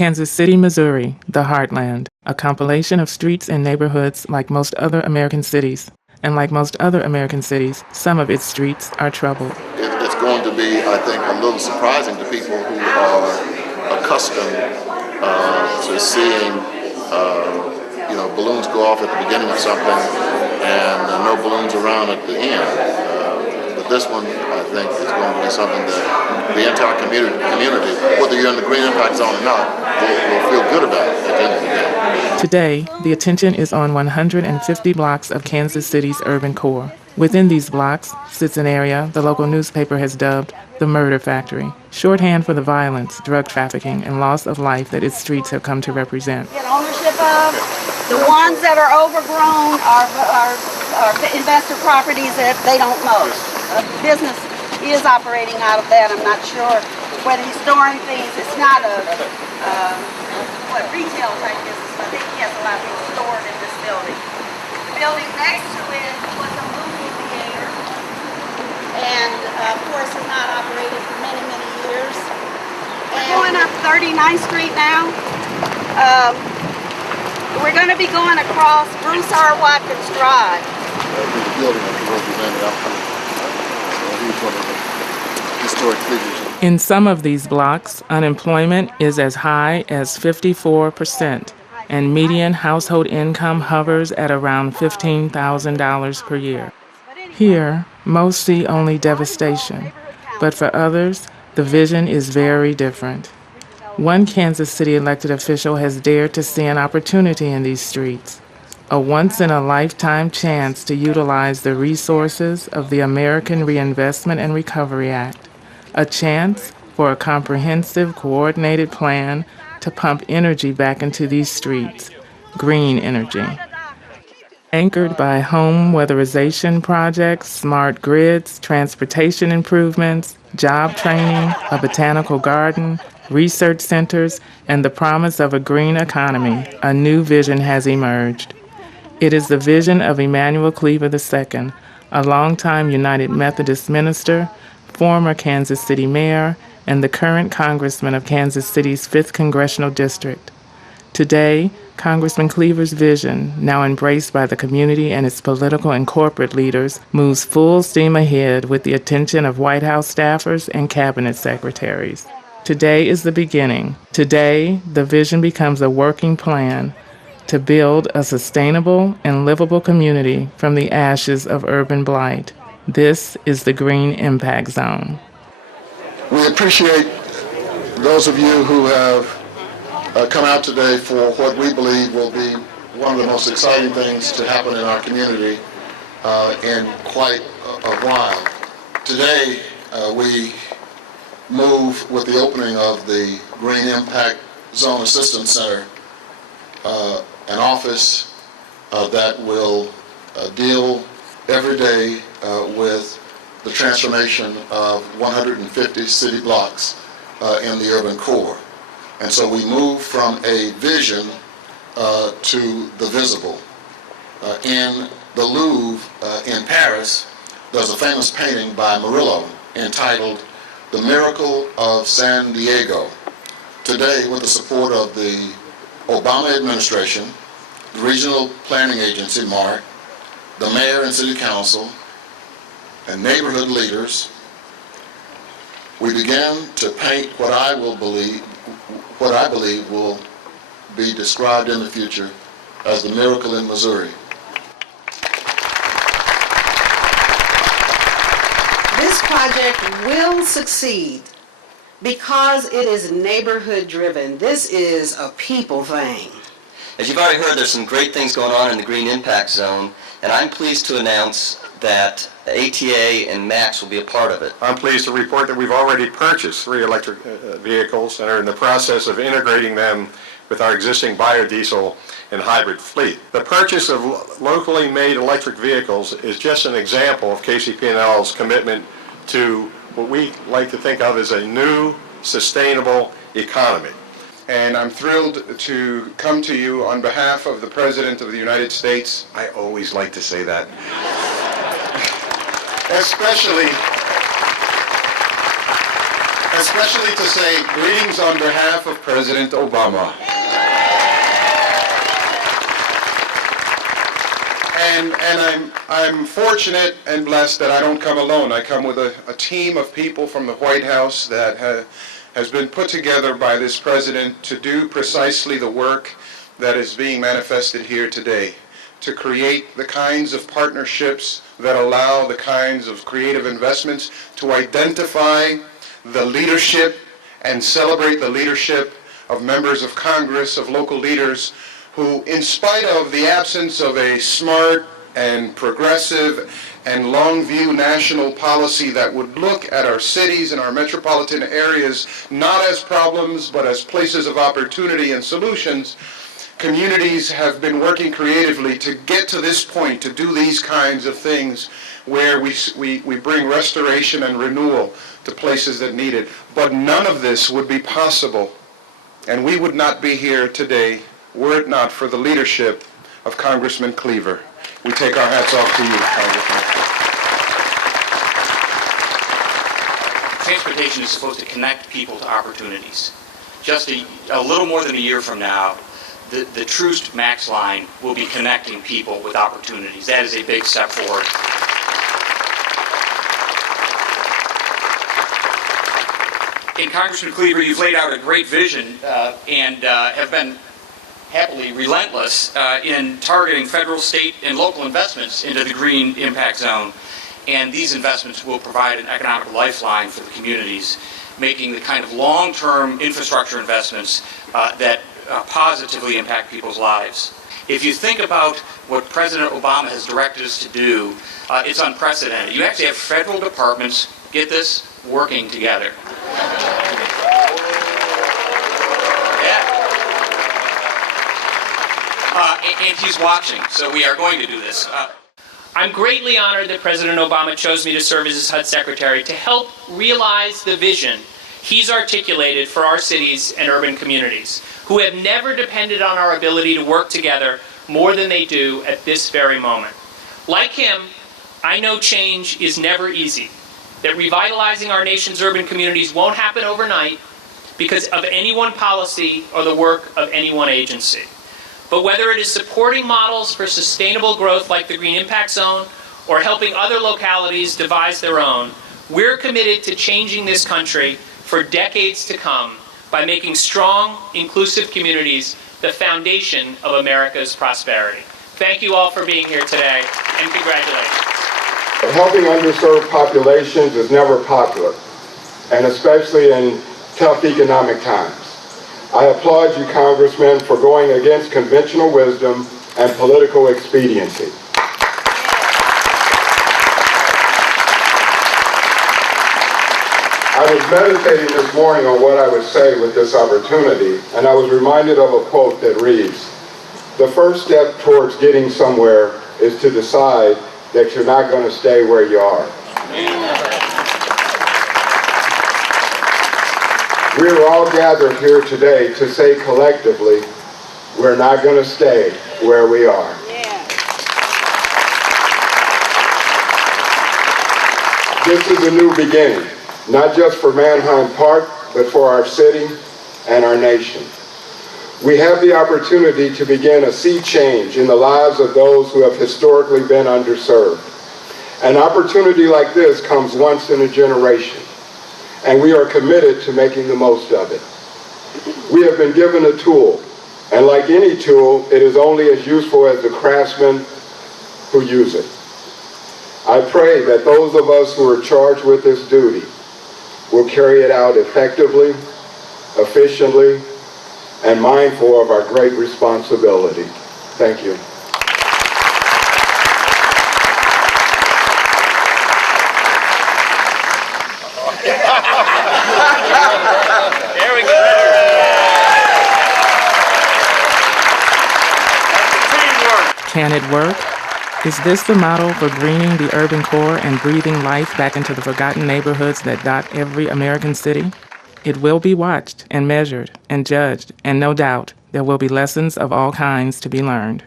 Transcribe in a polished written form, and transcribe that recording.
Kansas City, Missouri, the heartland, a compilation of streets and neighborhoods like most other American cities. And like most other American cities, some of its streets are troubled. It's going to be, I think, a little surprising to people who are accustomed to seeing balloons go off at the beginning of something and no balloons around at the end. But this one, I think, is going to be something that the entire community, whether you're in the Green Impact Zone or not, will feel good about it at the end of the day. Today, the attention is on 150 blocks of Kansas City's urban core. Within these blocks sits an area the local newspaper has dubbed the Murder Factory, shorthand for the violence, drug trafficking, and loss of life that its streets have come to represent. Get ownership of. The ones that are overgrown are investor properties that they don't mow. Business is operating out of that. I'm not sure whether he's storing things. It's not a retail type business, but I think he has a lot of things stored in this building. The building next to it was a movie theater, and of course has not operated for many, many years. And we're going up 39th Street now. We're going to be going across Bruce R. Watkins Drive. The building that represented he's one of the historic figures. In some of these blocks, unemployment is as high as 54%, and median household income hovers at around $15,000 per year. Here, most see only devastation, but for others, the vision is very different. One Kansas City elected official has dared to see an opportunity in these streets, a once-in-a-lifetime chance to utilize the resources of the American Reinvestment and Recovery Act, a chance for a comprehensive, coordinated plan to pump energy back into these streets, green energy. Anchored by home weatherization projects, smart grids, transportation improvements, job training, a botanical garden, research centers, and the promise of a green economy, a new vision has emerged. It is the vision of Emanuel Cleaver II, a longtime United Methodist minister, former Kansas City mayor, and the current congressman of Kansas City's 5th Congressional District. Today, Congressman Cleaver's vision, now embraced by the community and its political and corporate leaders, moves full steam ahead with the attention of White House staffers and cabinet secretaries. Today is the beginning. Today, the vision becomes a working plan to build a sustainable and livable community from the ashes of urban blight. This is the Green Impact Zone. We appreciate those of you who have come out today for what we believe will be one of the most exciting things to happen in our community in quite a while. Today, we move with the opening of the Green Impact Zone Assistance Center, an office that will deal every day with the transformation of 150 city blocks in the urban core. And so we move from a vision to the visible. In the Louvre in Paris, there's a famous painting by Murillo entitled "The Miracle of San Diego." Today, with the support of the Obama administration, the Regional Planning Agency, MARC, the mayor and city council, and neighborhood leaders, we began to paint what I believe will be described in the future as the miracle in Missouri. This project will succeed because it is neighborhood driven. This is a people thing. As you've already heard, there's some great things going on in the Green Impact Zone, and I'm pleased to announce that ATA and MAX will be a part of it. I'm pleased to report that we've already purchased 3 electric vehicles and are in the process of integrating them with our existing biodiesel and hybrid fleet. The purchase of locally made electric vehicles is just an example of KCP&L's commitment to what we like to think of as a new, sustainable economy. And I'm thrilled to come to you on behalf of the President of the United States. I always like to say that. especially to say greetings on behalf of President Obama. And I'm fortunate and blessed that I don't come alone. I come with a team of people from the White House that has been put together by this president to do precisely the work that is being manifested here today, to create the kinds of partnerships that allow the kinds of creative investments, to identify the leadership and celebrate the leadership of members of Congress, of local leaders, who, in spite of the absence of a smart and progressive and long-view national policy that would look at our cities and our metropolitan areas not as problems but as places of opportunity and solutions, communities have been working creatively to get to this point, to do these kinds of things where we bring restoration and renewal to places that need it. But none of this would be possible, and we would not be here today were it not for the leadership of Congressman Cleaver. We take our hats off to you, Congressman. Transportation is supposed to connect people to opportunities. Just a little more than a year from now, the Troost Max line will be connecting people with opportunities. That is a big step forward. And Congressman Cleaver, you've laid out a great vision and have been happily relentless in targeting federal, state, and local investments into the green impact zone. And these investments will provide an economic lifeline for the communities, making the kind of long-term infrastructure investments that positively impact people's lives. If you think about what President Obama has directed us to do, it's unprecedented. You actually have federal departments, get this, working together. And he's watching, so we are going to do this. I'm greatly honored that President Obama chose me to serve as his HUD Secretary to help realize the vision he's articulated for our cities and urban communities, who have never depended on our ability to work together more than they do at this very moment. Like him, I know change is never easy, that revitalizing our nation's urban communities won't happen overnight because of any one policy or the work of any one agency. But whether it is supporting models for sustainable growth like the Green Impact Zone or helping other localities devise their own, we're committed to changing this country for decades to come by making strong, inclusive communities the foundation of America's prosperity. Thank you all for being here today, and congratulations. Helping underserved populations is never popular, and especially in tough economic times. I applaud you, Congressman, for going against conventional wisdom and political expediency. I was meditating this morning on what I would say with this opportunity, and I was reminded of a quote that reads, "The first step towards getting somewhere is to decide that you're not going to stay where you are." We are all gathered here today to say collectively, we're not going to stay where we are. This is a new beginning, not just for Manheim Park, but for our city and our nation. We have the opportunity to begin a sea change in the lives of those who have historically been underserved. An opportunity like this comes once in a generation, and we are committed to making the most of it. We have been given a tool, and like any tool, it is only as useful as the craftsmen who use it. I pray that those of us who are charged with this duty will carry it out effectively, efficiently, and mindful of our great responsibility. Thank you. There we go. Can it work? Is this the model for greening the urban core and breathing life back into the forgotten neighborhoods that dot every American city? It will be watched and measured and judged, and no doubt there will be lessons of all kinds to be learned.